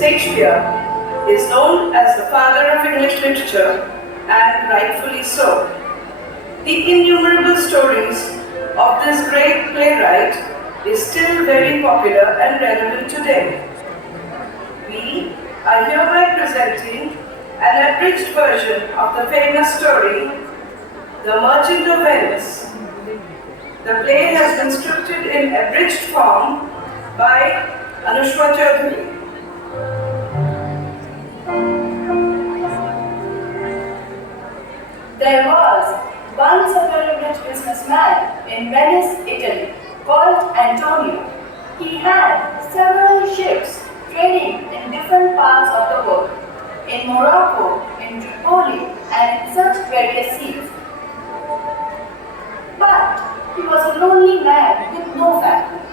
Shakespeare is known as the father of English literature, and rightfully so. The innumerable stories of this great playwright is still very popular and relevant today. We are hereby presenting an abridged version of the famous story, The Merchant of Venice. The play has been scripted in abridged form by Anushka Chaudhary. There was once a very rich businessman in Venice, Italy, called Antonio. He had several ships trading in different parts of the world, in Morocco, in Tripoli, and in such various seas. But he was a lonely man with no family.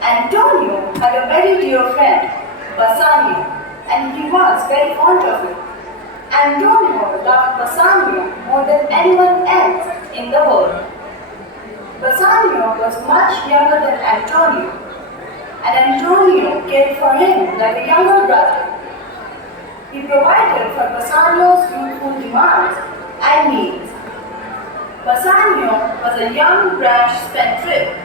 Antonio had a very dear friend, Bassanio, and he was very fond of him. Antonio loved Bassanio more than anyone else in the world. Bassanio was much younger than Antonio, and Antonio cared for him like a younger brother. He provided for Bassanio's youthful demands and needs. Bassanio was a young brash spendthrift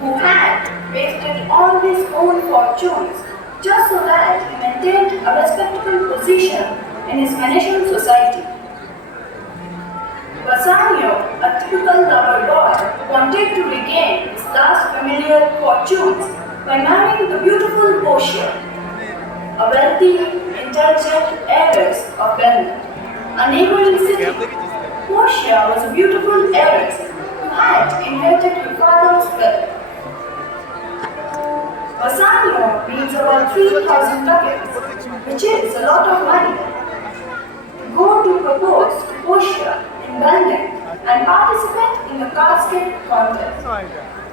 who had wasted all his own fortunes just so that he maintained a respectable position in his Venetian society. Bassanio, a typical lover boy, wanted to regain his last familiar fortunes by marrying the beautiful Portia, a wealthy, intelligent heiress of Venice, a neighboring city. Portia was a beautiful heiress who had inherited her father's wealth. Bassanio needs about 3,000 ducats, which is a lot of money, go to propose to Portia in London and participate in the casket contest.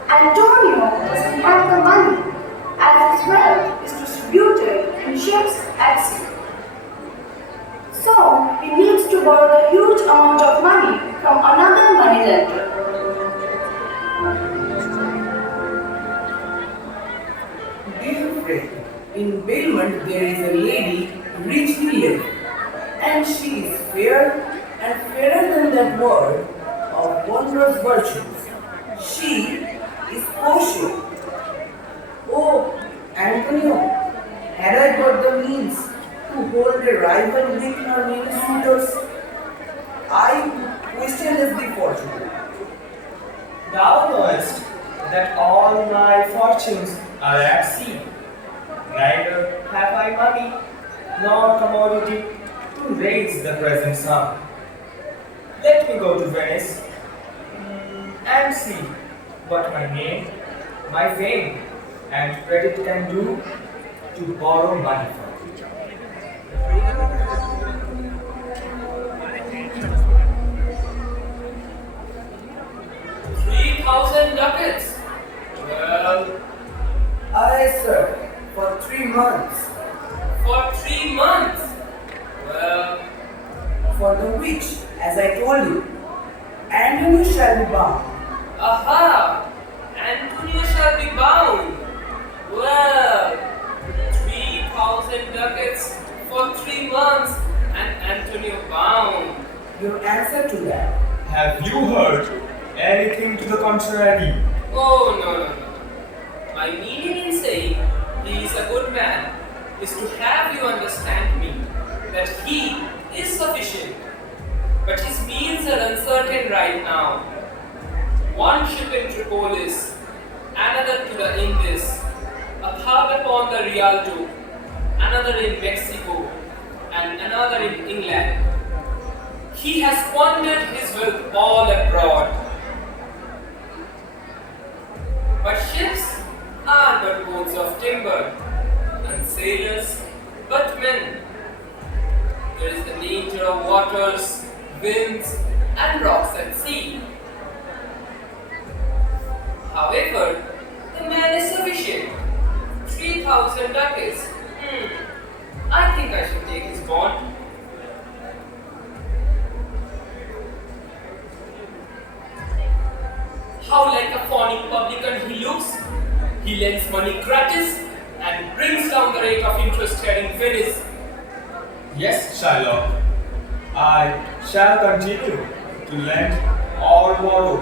Antonio doesn't have the money, as his wealth is distributed in ships at sea. So he needs to borrow a huge amount of money from another moneylender. Dear friend, in Belmont there is a lady richly living, and she is fair and fairer than that word of wondrous virtues. She is Portia. Oh, Antonio, had I got the means to hold a rival with her many suitors, I would question this be fortunate. Thou knowest that all my fortunes are at sea. Neither have I money nor commodity to raise the present sum. Let me go to Venice and see what my name, my fame, and credit can do to borrow money from. 3,000 ducats. Well, Aye, sir, for 3 months, for 3 months. Well, for the which, as I told you, Antonio shall be bound. aha! Antonio shall be bound. Well, 3,000 ducats for 3 months and Antonio bound. Your answer to that. Have you heard anything to the contrary? Oh, no. My meaning in saying he is a good man is to have you understand me that he is sufficient, but his means are uncertain right now. One ship in Tripolis, another to the Indies, a third upon the Rialto, another in Mexico, and another in England. He has squandered his wealth all abroad. But ships are but boats of timber, and sailors but men. There is the nature of waters, winds, and rocks at sea. However, the man is sufficient. 3,000 ducats. I think I should take his bond. How like a fawning publican he looks. He lends money gratis and brings down down the rate of interest here in Venice. Yes, Shylock. I shall continue to lend or borrow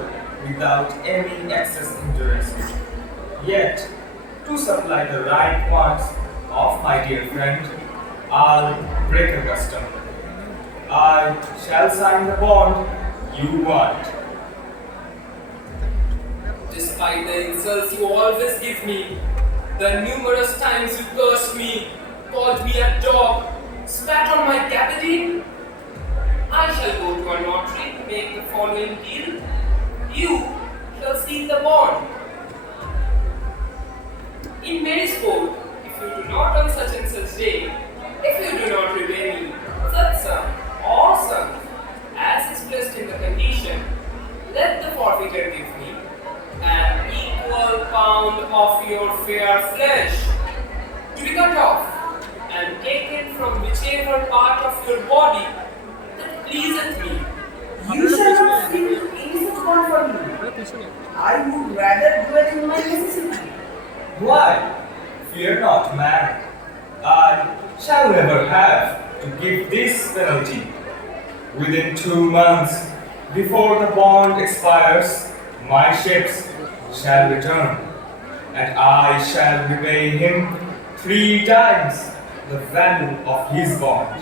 without any excess interest. Yet, to supply the right wants of my dear friend, I'll break a custom. I shall sign the bond you want. Despite the insults you always give me, the numerous times you cursed me, called me a dog, spat on my gabardine, I shall go to a notary to make the following deal. You shall seal the bond. In Mary's court, if you do not on such and such day, if you do not repay me such sum or sums as is placed in the condition, let the forfeited give me an equal pound of your fair flesh to be cut off and taken from whichever part of your body that pleaseth me. You shall not steal any such bond for me. I would rather dwell in my necessity. Why? Fear not, man. I shall never have to give this penalty. Within 2 months, before the bond expires, my ships shall return, and I shall repay him 3 times the value of his bond.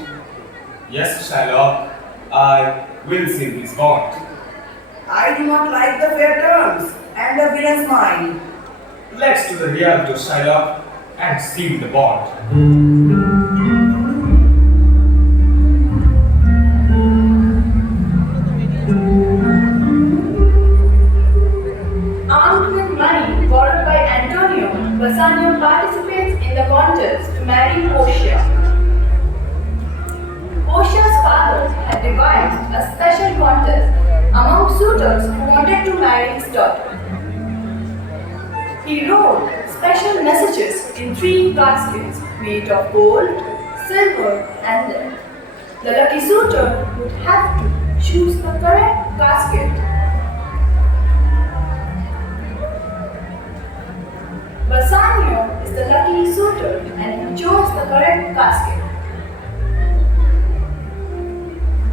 Yes, Shylock, I will seal his bond. I do not like the fair terms and the villain's mind. Let's do the reality, Shylock, and seal the bond. Armed with money borrowed by Antonio, Bassanio participates in the contest to marry Portia. Portia's father had devised a special contest among suitors who wanted to marry his daughter. He wrote special messages in 3 caskets made of gold, silver, and lead. The lucky suitor would have to choose the correct casket. Bassanio is the lucky suitor and he chose the correct casket.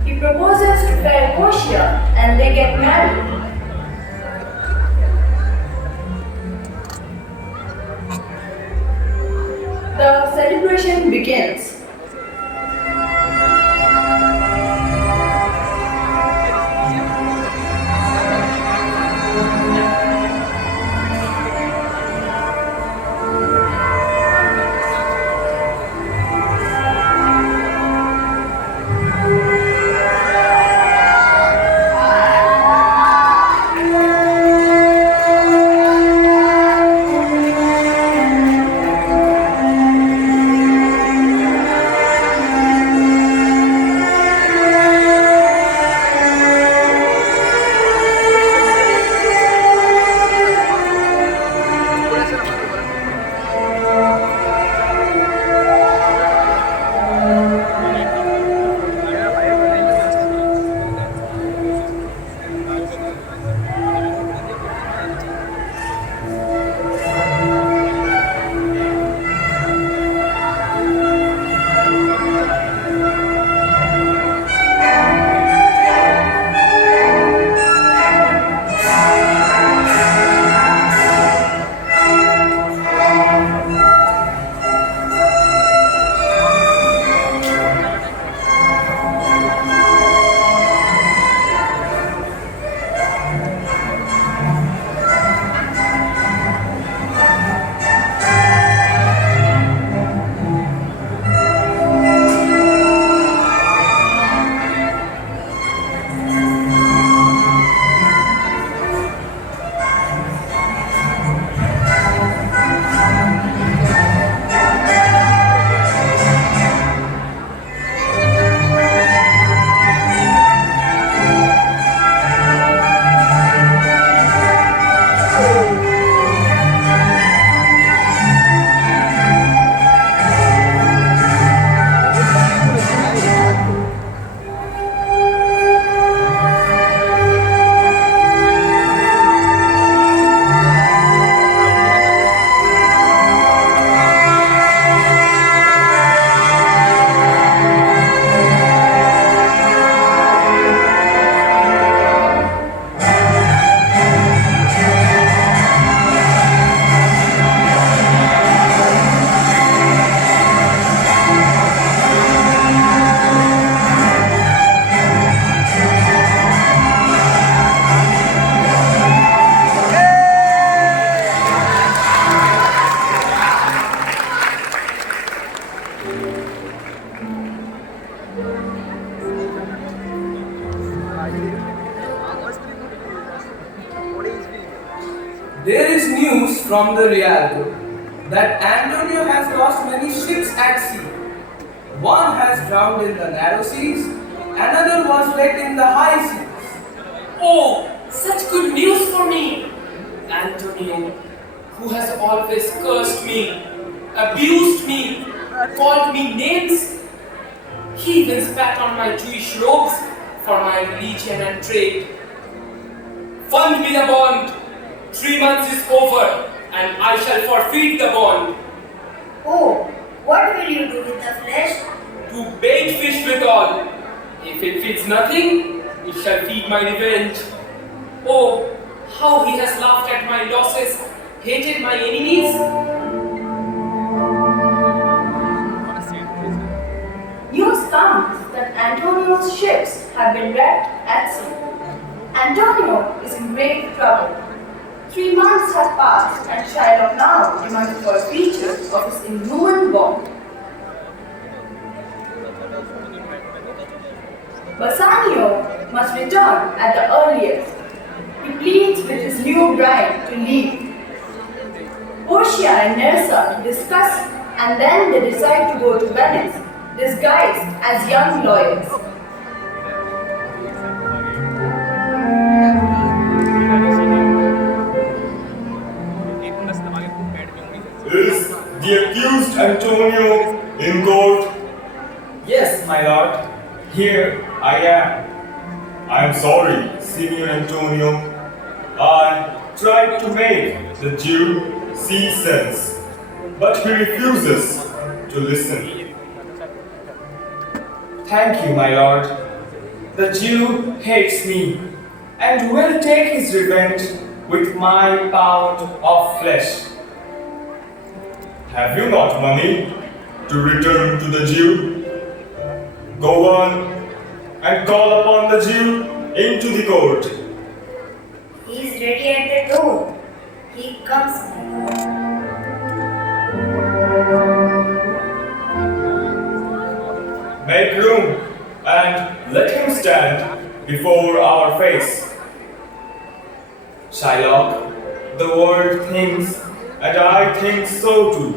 He proposes to fair Portia and they get married. The celebration begins. from the reality that Antonio has lost many ships at sea. One has drowned in the narrow seas, another was wrecked in the high seas. Oh, such good news for me! Antonio, who has always cursed me, abused me, called me names. He even spat on my Jewish robes for my religion and trade. Fund me the bond. 3 months is over, and I shall forfeit the bond. Oh, what will you do with the flesh? To bait fish withal. If it feeds nothing, it shall feed my revenge. Oh, how he has laughed at my losses, hated my enemies. News comes that Antonio's ships have been wrecked at sea. Antonio is in great trouble. 3 months have passed and Shylock now demands for features of his inhuman bond. Bassanio must return at the earliest. He pleads with his new bride to leave. Portia and Nerissa discuss and then they decide to go to Venice, disguised as young lawyers. Is the accused Antonio in court? Yes, my lord. Here I am. I am sorry, Signor Antonio. I tried to make the Jew see sense, but he refuses to listen. Thank you, my lord. The Jew hates me and will take his revenge with my pound of flesh. Have you not money to return to the Jew? Go on and call upon the Jew into the court. He is ready at the door. He comes, my lord. Make room and let him stand before our face. Shylock, the world thinks, and I think so too.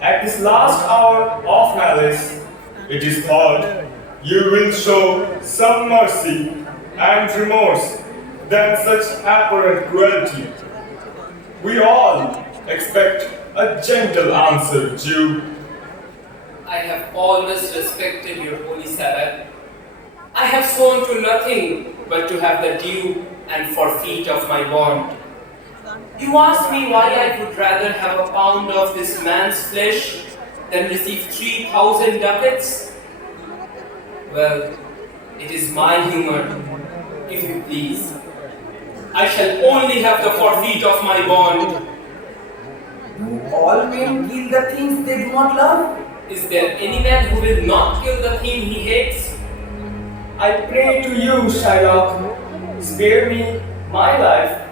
At this last hour of malice, it is thought you will show some mercy and remorse than such apparent cruelty. We all expect a gentle answer, Jew. I have always respected your holy Sabbath. I have sworn to nothing but to have the due and forfeit of my bond. You ask me why I would rather have a pound of this man's flesh than receive 3,000 ducats? Well, it is my humor, if you please. I shall only have the forfeit of my bond. Do all men kill the things they do not love? Is there any man who will not kill the thing he hates? I pray to you, Shylock, spare me my life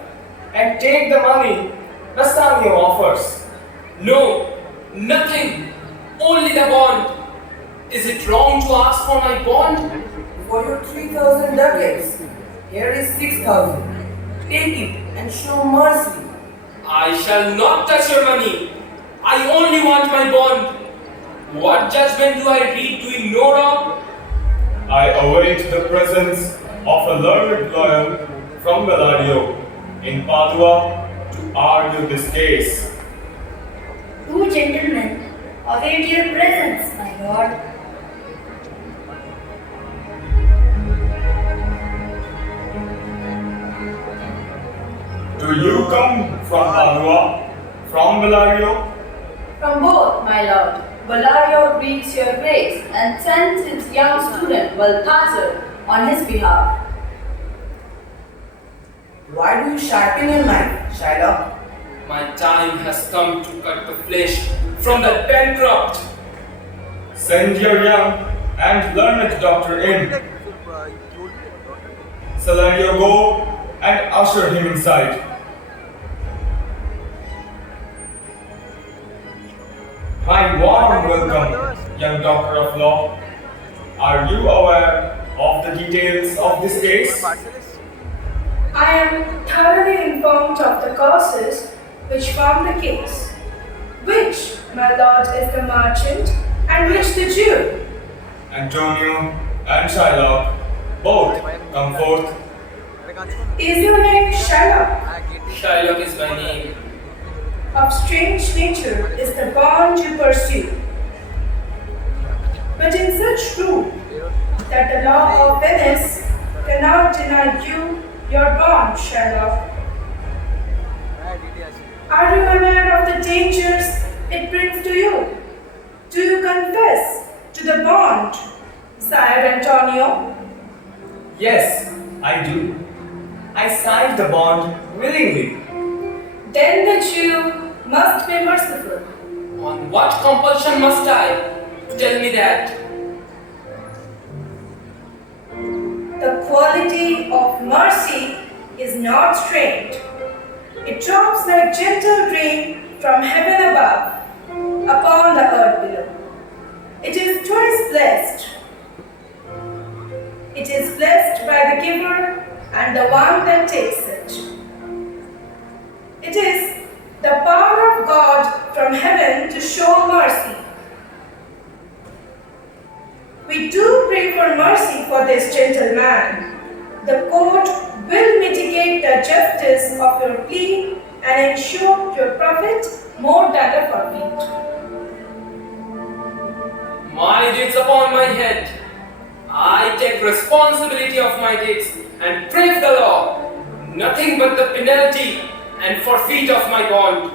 and take the money Bassanio offers. No, nothing. Only the bond. Is it wrong to ask for my bond? For your 3,000 ducats, here is 6,000. Take it and show mercy. I shall not touch your money. I only want my bond. What judgment do I read to ignore of? I await the presence of a learned lawyer from Bellario in Padua to argue this case. Two gentlemen await your presence, my lord. Do you come from Padua? From Bellario? From both, my lord. Valerio greets your grace and sends his young student Balthazar on his behalf. Why do you sharpen your knife, Shylock? My time has come to cut the flesh from the bankrupt. Send your young and learned doctor in. Salario, go and usher him inside. My warm welcome, young doctor of law. Are you aware of the details of this case? I am thoroughly informed of the causes which form the case? Which, my lord, is the merchant and which the Jew? Antonio and Shylock, both come forth. Is your name Shylock? Shylock is my name. Of strange nature is the bond you pursue. But in such rule that the law of Venice cannot deny you your bond, Shylock. Are you aware of the dangers it brings to you? Do you confess to the bond, Sire Antonio? Yes, I do. I signed the bond willingly. Then the Jew must be merciful. On what compulsion must I? Tell me that. The quality of mercy is not strained. It drops like gentle rain from heaven above upon the earth below. It is twice blessed. It is blessed by the giver and the one that takes it. It is the power of God from heaven to show mercy. We do pray for mercy for this gentleman. The court will mitigate the justice of your plea and ensure your profit more than the forfeit. My deeds upon my head. I take responsibility of my deeds and brave the law. Nothing but the penalty and forfeit of my bond.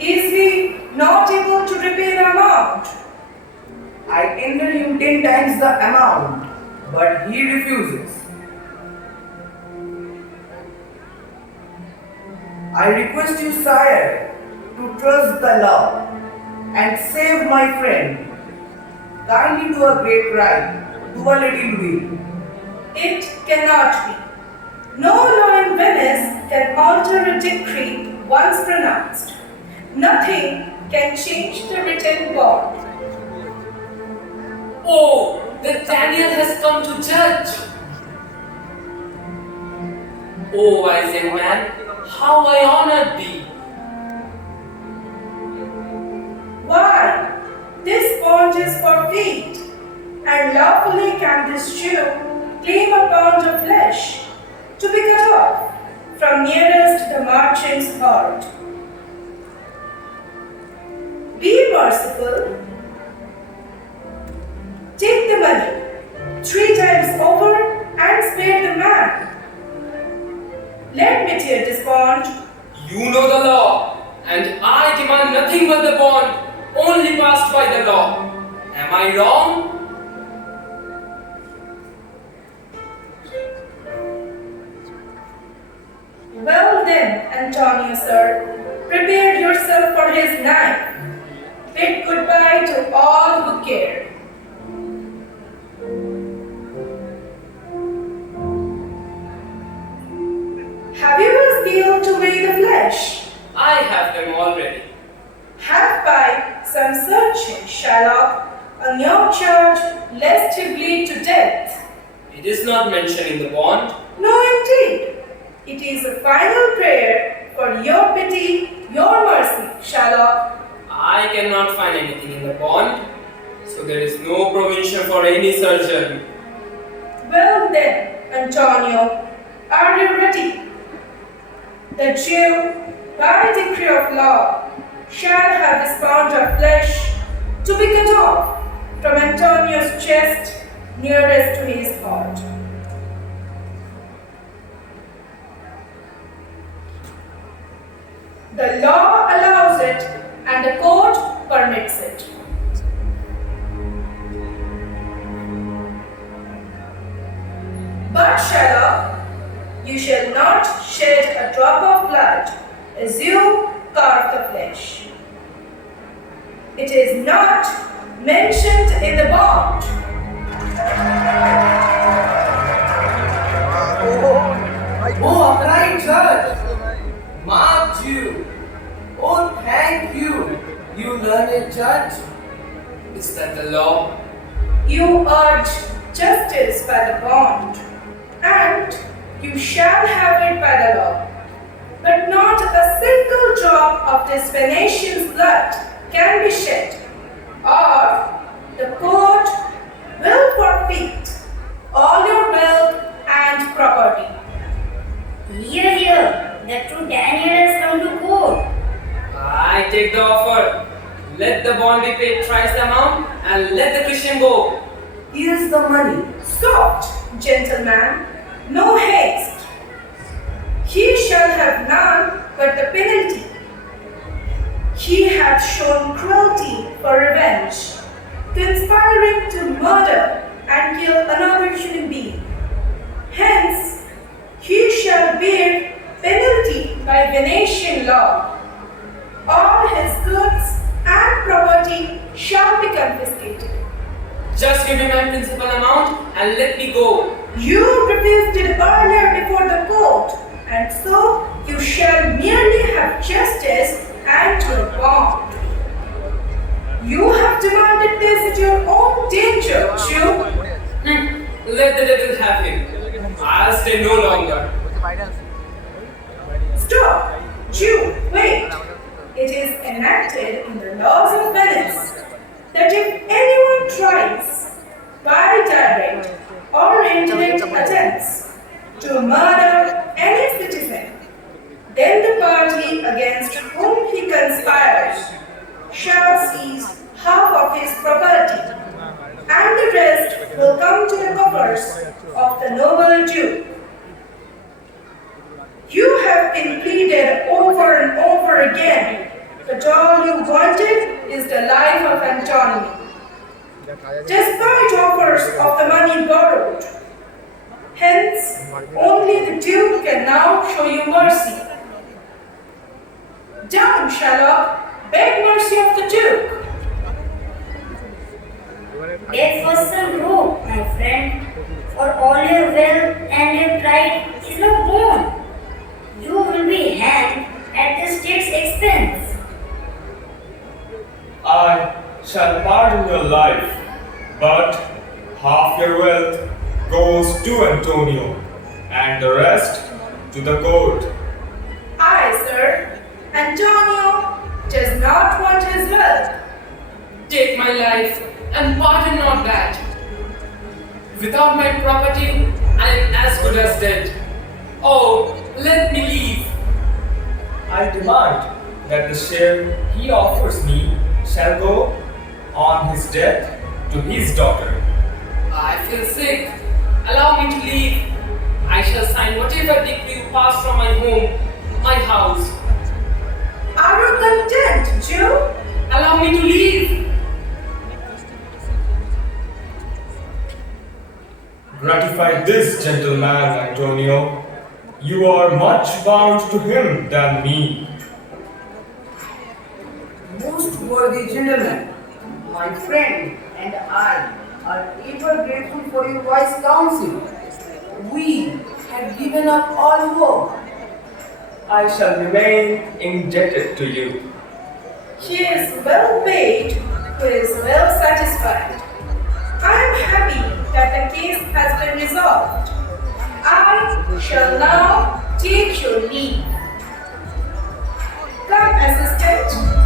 Is he not able to repay the amount? I tender him 10 times the amount, but he refuses. I request you, sire, to trust the law and save my friend. Kindly do a great crime, do a little will. It cannot be. No law in Venice can alter a decree once pronounced. Nothing can change the written bond. Oh, that Daniel has come to judge. Oh, wise young man, how I honored thee. Why? This bond is forfeit, and lawfully can this Jew claim a pound of flesh to be cut off from nearest the merchant's heart. Be merciful. Take the money 3 times over and spare the man. Let me tear this bond. You know the law, and I demand nothing but the bond only passed by the law. Am I wrong? Well then, Antonio, sir, prepare yourself for his knife. Bid goodbye to all who care. Have you a scale to weigh the flesh? I have them already. Have by some searching, Shylock, on your charge, lest you bleed to death. It is not mentioned in the bond. No, indeed. It is a final prayer for your pity, your mercy, Shylock. I cannot find anything in the bond, so there is no provision for any surgery. Well then, Antonio, are you ready? The Jew, by decree of law, shall have this pound of flesh to be cut off from Antonio's chest nearest to his heart. The law allows it and the court permits it. But Shylock, you shall not shed a drop of blood as you carve the flesh. It is not mentioned in the bond. Oh, upright judge! Mark you! Oh, thank you, you learned judge. Is that the law? You urge justice by the bond, and you shall have it by the law. but not a single drop of this Venetian's blood can be shed, or the court will forfeit all your wealth and property. Hear, hear, the true Daniel has come to court. I take the offer. Let the bond be paid thrice the amount and let the Christian go. Here's the money. Soft, gentleman, no haste. He shall have none but the penalty. He hath shown cruelty for revenge, conspiring to murder and kill another human being. Hence, he shall bear penalty by Venetian law. All his goods and property shall be confiscated. Just give me my principal amount and let me go. You refused it earlier before the court, and so you shall merely have justice and your bond. You have demanded this at your own danger, Jew. Let the devil have him. I'll stay no longer. Stop, Jew, wait. It is enacted in the laws of Venice that if anyone tries, by direct or indirect attempts, to murder any citizen, then the party against whom he conspires shall seize half of his property, and the rest will come to the coffers of the noble Jew. You have been pleaded over and over again, but all you wanted is the life of Antonio. Despite offers of the money borrowed, hence only the Duke can now show you mercy. Down, Sherlock, beg mercy of the Duke. Beg for some rope, my friend, for all your wealth and your pride is now gone. You will be hanged at the state's expense. I shall pardon your life, but half your wealth goes to Antonio, and the rest to the court. Aye, sir. Antonio does not want his wealth. Take my life and pardon not that. Without my property, I am as good as dead. Oh, let me leave. I demand that the share he offers me shall go on his death to his daughter. I feel sick. Allow me to leave. I shall sign whatever decree you pass from my home, my house. Are you content, Jew? Allow me to leave. Gratify this gentleman, Antonio. You are much bound to him than me. Most worthy gentlemen, my friend and I are ever grateful for your wise counsel. We have given up all hope. I shall remain indebted to you. He is well paid, who is well satisfied. I am happy that the case has been resolved. I shall now take your leave. Come, assistant.